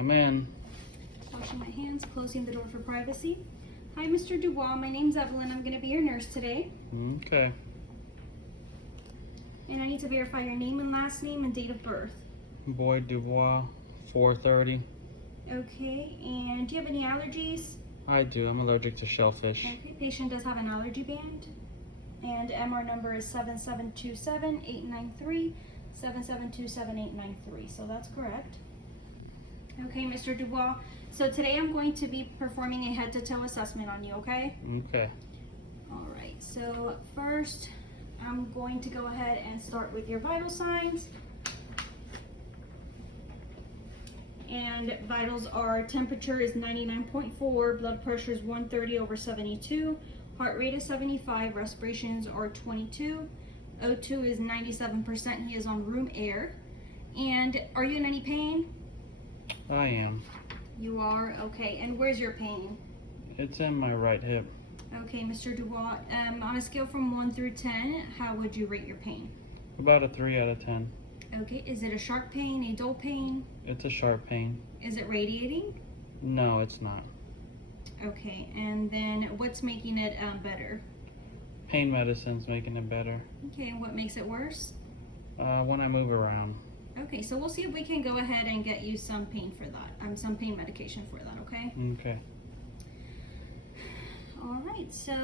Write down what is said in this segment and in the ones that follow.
Come in. Washing my hands, closing the door for privacy. Hi, Mr. Dubois. My name's Evelyn. I'm going to be your nurse today. Okay. And I need to verify your name and last name and date of birth. Boyd Dubois, 430. Okay, and do you have any allergies? I do. I'm allergic to shellfish. Okay, patient does have an allergy band. And MR number is 7727-893, 7727-893. So that's correct. Okay, Mr. Dubois. So today I'm going to be performing a head-to-toe assessment on you, okay? Okay. All right, so first I'm going to go ahead and start with your vital signs. And vitals are temperature is 99.4, blood pressure is 130/72, heart rate is 75, respirations are 22, O2 is 97%, he is on room air. And are you in any pain? I am. You are? Okay, and where's your pain? It's in my right hip. Okay, Mr. Dubois, on a scale from 1 through 10, how would you rate your pain? About a 3 out of 10. Okay, is it a sharp pain, a dull pain? It's a sharp pain. Is it radiating? No, it's not. Okay, and then what's making it better? Pain medicine's making it better. Okay, and what makes it worse? When I move around. Okay, so we'll see if we can go ahead and get you some pain for that. Some pain medication for that, okay? Okay. All right, so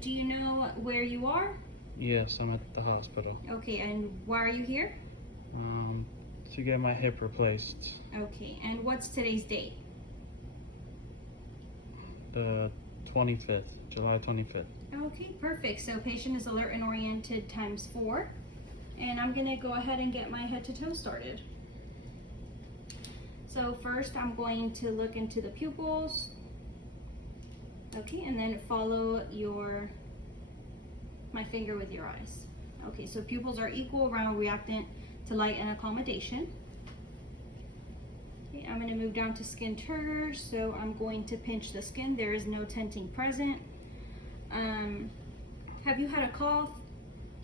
do you know where you are? Yes, I'm at the hospital. Okay, and why are you here? To get my hip replaced. Okay, and what's today's date? The 25th, July 25th. Okay, perfect. So patient is alert and oriented times 4. And I'm gonna go ahead and get my head to toe started. So first I'm going to look into the pupils. Okay, and then follow my finger with your eyes. Okay, so pupils are equal, round, reactant to light and accommodation. Okay, I'm gonna move down to skin turner. So I'm going to pinch the skin. There is no tenting present. Have you had a cough?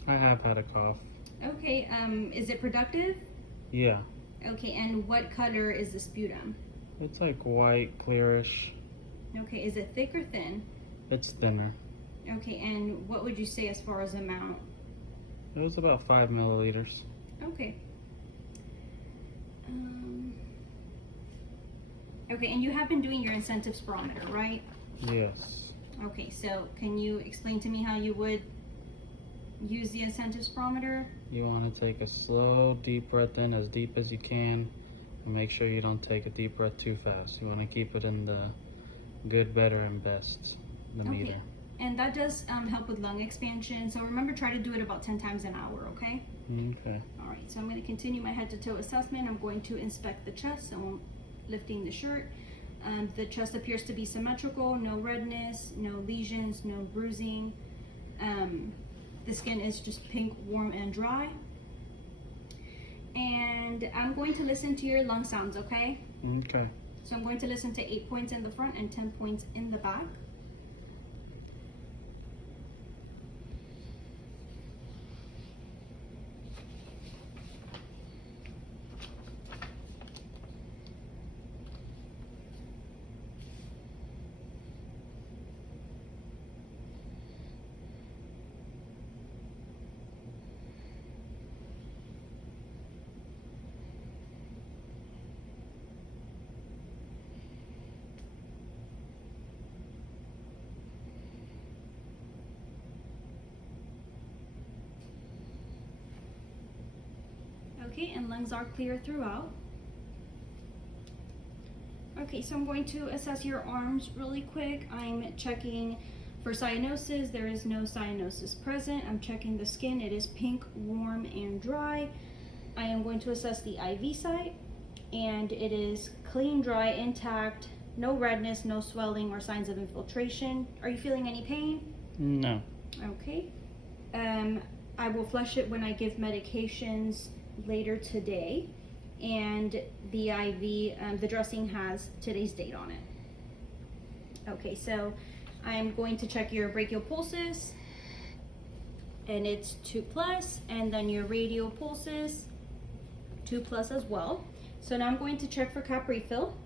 I have had a cough. Okay, is it productive? Yeah. Okay, and what color is the sputum? It's like white, clearish. Okay, is it thick or thin? It's thinner. Okay, and what would you say as far as amount? It was about 5 milliliters. Okay. Okay, and you have been doing your incentive spirometer, right? Yes. Okay, so can you explain to me how you would use the incentive spirometer? You want to take a slow, deep breath in, as deep as you can, and make sure you don't take a deep breath too fast. You want to keep it in the good, better, and best, the meter. And that does help with lung expansion. So remember, try to do it about 10 times an hour, okay? Okay. All right, so I'm going to continue my head to toe assessment. I'm going to inspect the chest, so I'm lifting the shirt. The chest appears to be symmetrical, no redness, no lesions, no bruising. The skin is just pink, warm, and dry. And I'm going to listen to your lung sounds, okay? Okay. So I'm going to listen to 8 points in the front and 10 points in the back. Okay, and lungs are clear throughout. Okay, so I'm going to assess your arms really quick. I'm checking for cyanosis. There is no cyanosis present. I'm checking the skin. It is pink, warm, and dry. I am going to assess the IV site, and it is clean, dry, intact, no redness, no swelling or signs of infiltration. Are you feeling any pain? No. Okay. I will flush it when I give medications later today, and the IV, the dressing has today's date on it. Okay, so I'm going to check your brachial pulses, and it's 2+, and then your radial pulses, 2+ as well. So now I'm going to check for cap refill.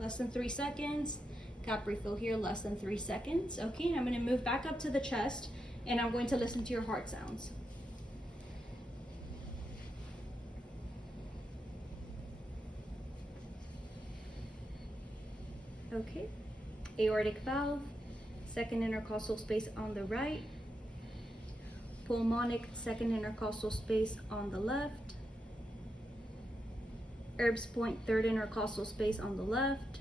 less than 3 seconds. Cap refill here, less than 3 seconds. Okay, and I'm going to move back up to the chest, and I'm going to listen to your heart sounds. Okay, aortic valve, second intercostal space on the right, pulmonic, second intercostal space on the left, Erb's point, third intercostal space on the left,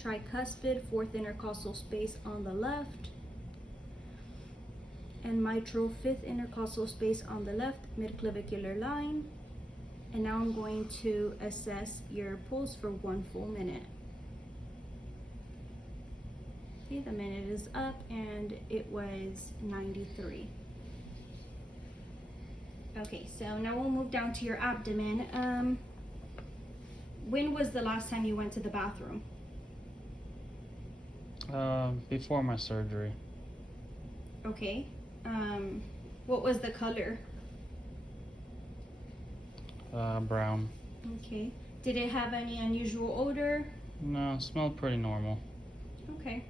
tricuspid, fourth intercostal space on the left, and mitral, fifth intercostal space on the left, midclavicular line. And now I'm going to assess your pulse for 1 full minute. Okay, the minute is up and it was 93. Okay, so now we'll move down to your abdomen. When was the last time you went to the bathroom? Before my surgery. Okay. What was the color? Brown. Okay. Did it have any unusual odor? No, it smelled pretty normal. Okay.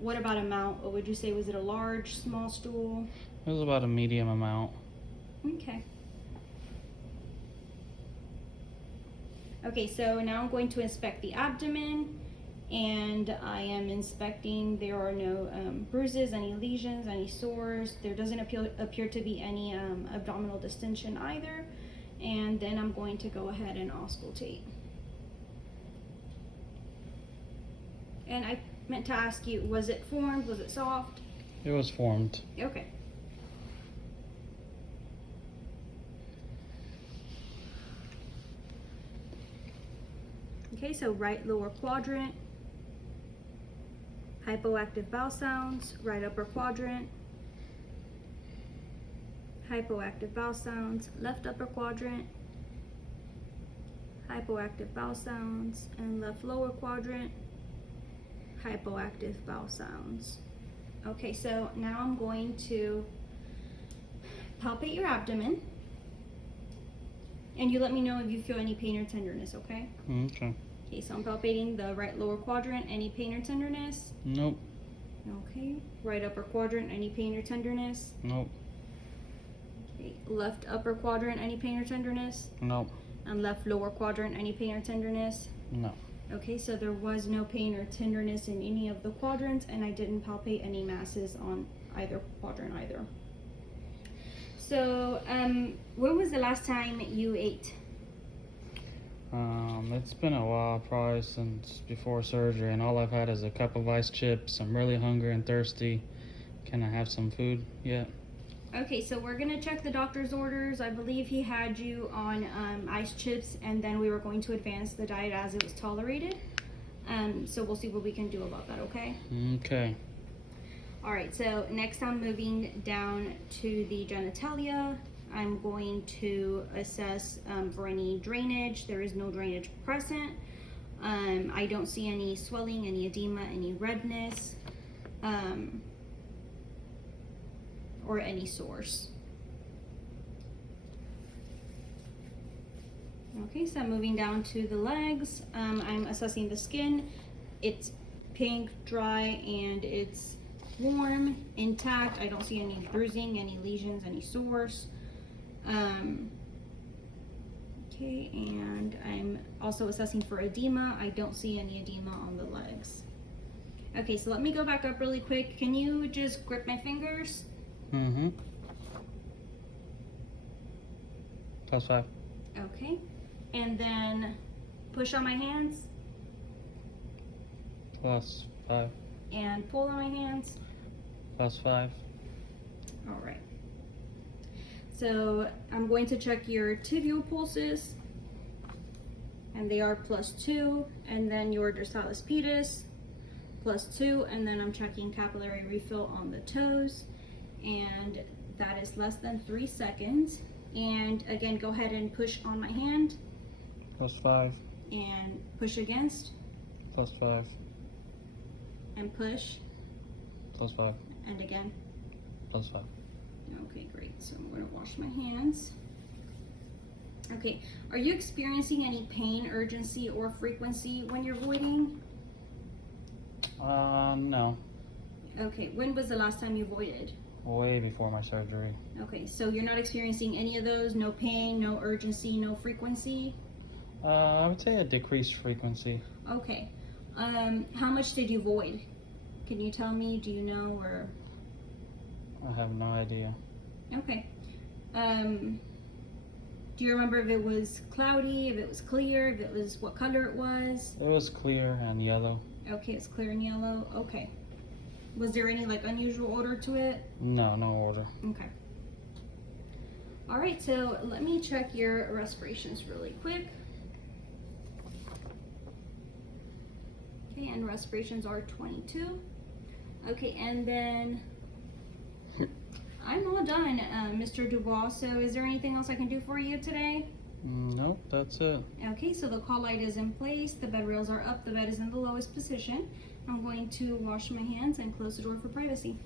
What about amount? What would you say? Was it a large, small stool? It was about a medium amount. Okay. Okay, so now I'm going to inspect the abdomen, and I am inspecting. There are no bruises, any lesions, any sores. There doesn't appear to be any abdominal distension either. And then I'm going to go ahead and auscultate. And I meant to ask you, was it formed? Was it soft? It was formed. Okay. Okay, so right lower quadrant, hypoactive vowel sounds, right upper quadrant, hypoactive vowel sounds, left upper quadrant, hypoactive vowel sounds, and left lower quadrant, hypoactive vowel sounds. Okay, so now I'm going to palpate your abdomen, and you let me know if you feel any pain or tenderness, okay? Okay. Okay, so I'm palpating the right lower quadrant, any pain or tenderness? Nope. Okay, right upper quadrant, any pain or tenderness? Nope. Okay, left upper quadrant, any pain or tenderness? Nope. And left lower quadrant, any pain or tenderness? No. Okay, so there was no pain or tenderness in any of the quadrants, and I didn't palpate any masses on either quadrant either. So, when was the last time you ate? It's been a while, probably since before surgery, and all I've had is a cup of ice chips. I'm really hungry and thirsty. Can I have some food yet? Okay, so we're gonna check the doctor's orders. I believe he had you on ice chips, and then we were going to advance the diet as it was tolerated. So we'll see what we can do about that, okay? Okay. All right, so next I'm moving down to the genitalia. I'm going to assess for any drainage. There is no drainage present. I don't see any swelling, any edema, any redness, or any sores. Okay, so I'm moving down to the legs. I'm assessing the skin. It's pink, dry, and it's warm, intact. I don't see any bruising, any lesions, any sores. Okay, and I'm also assessing for edema. I don't see any edema on the legs. Okay, so let me go back up really quick. Can you just grip my fingers? Mm-hmm. +5. Okay, and then push on my hands +5. and pull on my hands. +5. All right. So I'm going to check your tibial pulses, and they are +2, and then your dorsalis pedis +2, and then I'm checking capillary refill on the toes, and that is less than 3 seconds. And again, go ahead and push on my hand +5. and push against +5. and push +5. and again. +5. Okay, great. So I'm going to wash my hands. Okay. Are you experiencing any pain, urgency, or frequency when you're voiding? No. Okay. When was the last time you voided? Way before my surgery. Okay, so you're not experiencing any of those? No pain, no urgency, no frequency? I would say a decreased frequency. Okay. How much did you void? Can you tell me? Do you know, or? I have no idea. Okay. Do you remember if it was cloudy, if it was clear, if it was what color it was? It was clear and yellow. Okay, it's clear and yellow. Okay. Was there any like unusual odor to it? No, no order. Okay. All right, so let me check your respirations really quick. Okay, and respirations are 22. Okay, and then I'm all done, Mr. Dubois. So is there anything else I can do for you today? Nope, that's it. Okay, so the call light is in place, the bed rails are up, the bed is in the lowest position. I'm going to wash my hands and close the door for privacy.